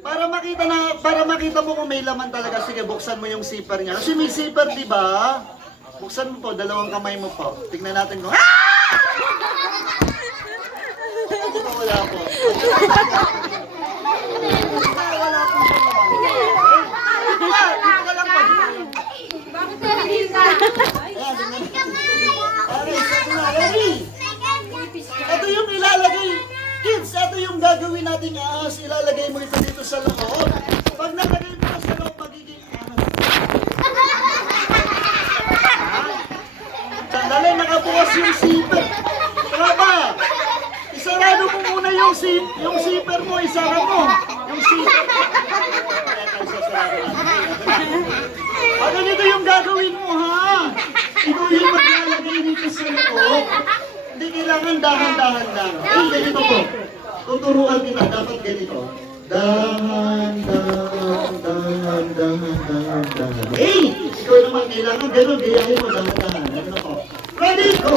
Para makita mo kung may laman talaga, sige, buksan mo yung zipper niya. Kasi may zipper, di ba? Buksan mo po, dalawang kamay mo po. Tignan natin kung... Ano ba wala po? Wala po siya naman. Dito ka lang po. Bakit nakikita? Ayan, tignan natin. Okay, sabi na, ready? Ito yung ilalagay. Kids, ito yung gagawin nating ahas. Ilalagay mo ito dito sa loob. Pag nalagay mo sa loob, magiging ahas. Sandali, nakabukas yung zipper. Tama ba? Isarado mo muna yung zipper mo. Isara mo. Yung zipper. Pag ganito yung gagawin mo, ha? Ito yung maglalagay dito sa loob. Hindi kailangan dahan-dahan lang. Ay, ganito po. Tuturuan kita, dapat ganito. Dahan. Eh, ikaw naman kailangan ganun, gayahin mo dahan-dahan. Ganito po. Ready, go!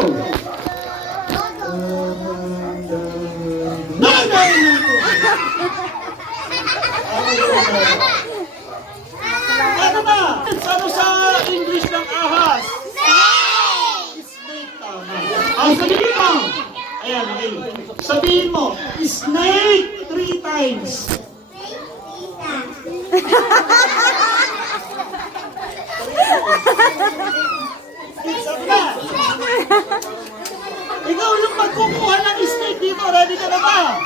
Ano ba? Ano sa English ng ahas? Snake, tama. Sabihin mo! Ayan, okay. Sabihin mo, snake 3 times. Sabi na! Ikaw yung magkukuha ng snake dito. Ready ka na ba?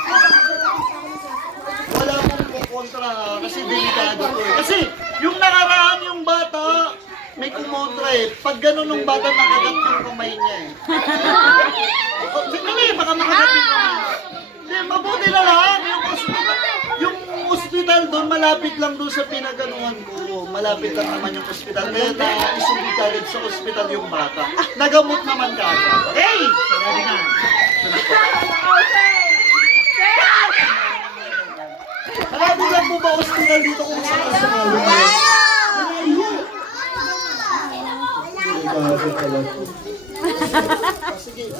Wala pong kukontra kasi delikado to eh. Kasi yung nakaraan yung bata, may kumontra eh. Pag ganun ng bata, nakagat yung kamay niya eh. Sige, baka makagat yung kamay. Hindi, mabuti na lang. Yung hospital doon, malapit lang doon sa pinaganuhan ko. Malapit lang naman yung hospital. Kaya na-isugod kagad sa hospital yung bata. Nagamot naman kagad. Hey! Sabi na. Marami lang po ba hospital dito kung saan sa mga lugar? Sige,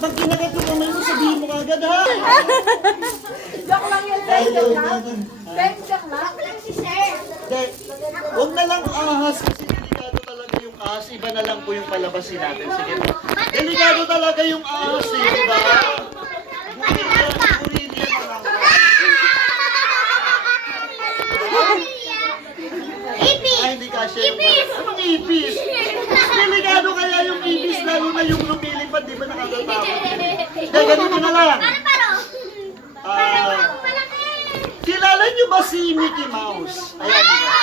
pag kinagat yung kamay mo, sabihin mo kagad ha? Joke lang yun, Ben. Joke lang. Ben, joke lang. Si Sir. Huwag na lang ahas kasi delikado talaga yung ahas. Iba na lang po yung palabasin natin. Sige po. Delikado talaga yung ahas eh, diba? Burilya na lang. Ipis! Ay, hindi kasya yung... Anong ipis? Delikado kaya yung ipis, lalo na yung lumilipad, di ba nakatatakot? Kaya ganito na lang. Kilala niyo ba si Mickey Mouse? Ayan, di ba?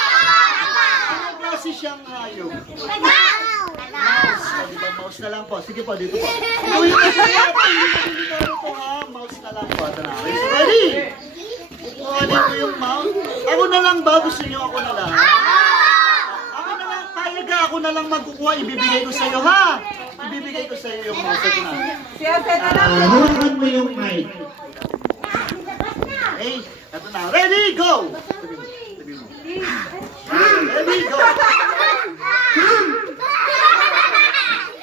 Ano klase siyang hayop? Mouse. Di ba? Mouse na lang po. Sige po, dito po. Ito yung masaya po. Hindi ko delikado po ha. Mouse na lang po. Ito na. Okay, so ready? Kukuhanin ko yung mouse. Ako na lang ba? Gusto niyo ako na lang? Ako na lang. Kaya ka ako na lang magkukuha. Ibibigay ko sa'yo ha. Ibibigay ko sa'yo yung mouse. Ito na. Hawakan mo yung mic. Okay, ito na. Ready, go! Sabi mo. Ready, go!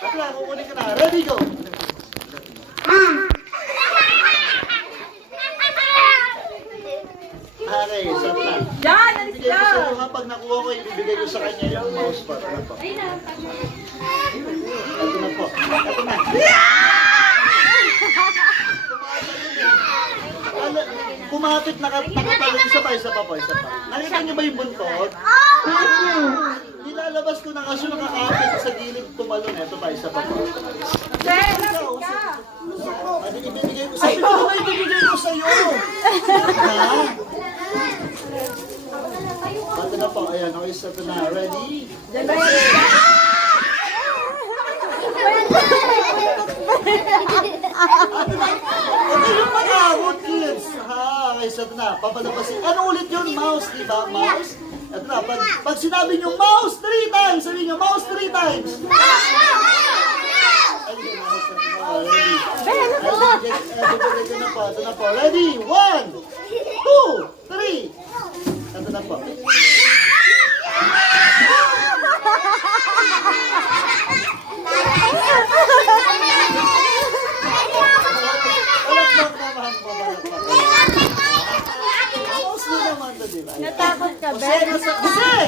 Ito na, kukunin ka na. Ready, go! Okay, sabi na. Yan, alis Ibibigay ko ka. sa'yo ha. Pag nakuha ko, ibibigay ko sa kanya yung mouse pad. Ano po? Ito na po. Ito na. Kumapit, nakatalo, isa pa po. Nakita niyo ba yung buntot? Nilalabas ko na kasi nakakapit sa gilid tumalon. Ito pa, isa pa po. Sir, alis ka. Ano ibibigay ko sa'yo? Ano ba ibibigay ko sa'yo? Ha? Ito na po, ayan, okay, so ito na. Ready? Okay yung mag-ahot, kids. Ha, okay, so ito na. Papalabasin. Ano ulit yun? Mouse, di ba? Mouse? Ito na, pag sinabi nyo, mouse 3 times, sabihin nyo, mouse 3 times. Ayun, mouse na po. Ready? Ito na po. Ready? 1, 2, 3. Ito na po. Mouse na lang di ba? Ayan. Natakot ka, Jose, nasa... Jose!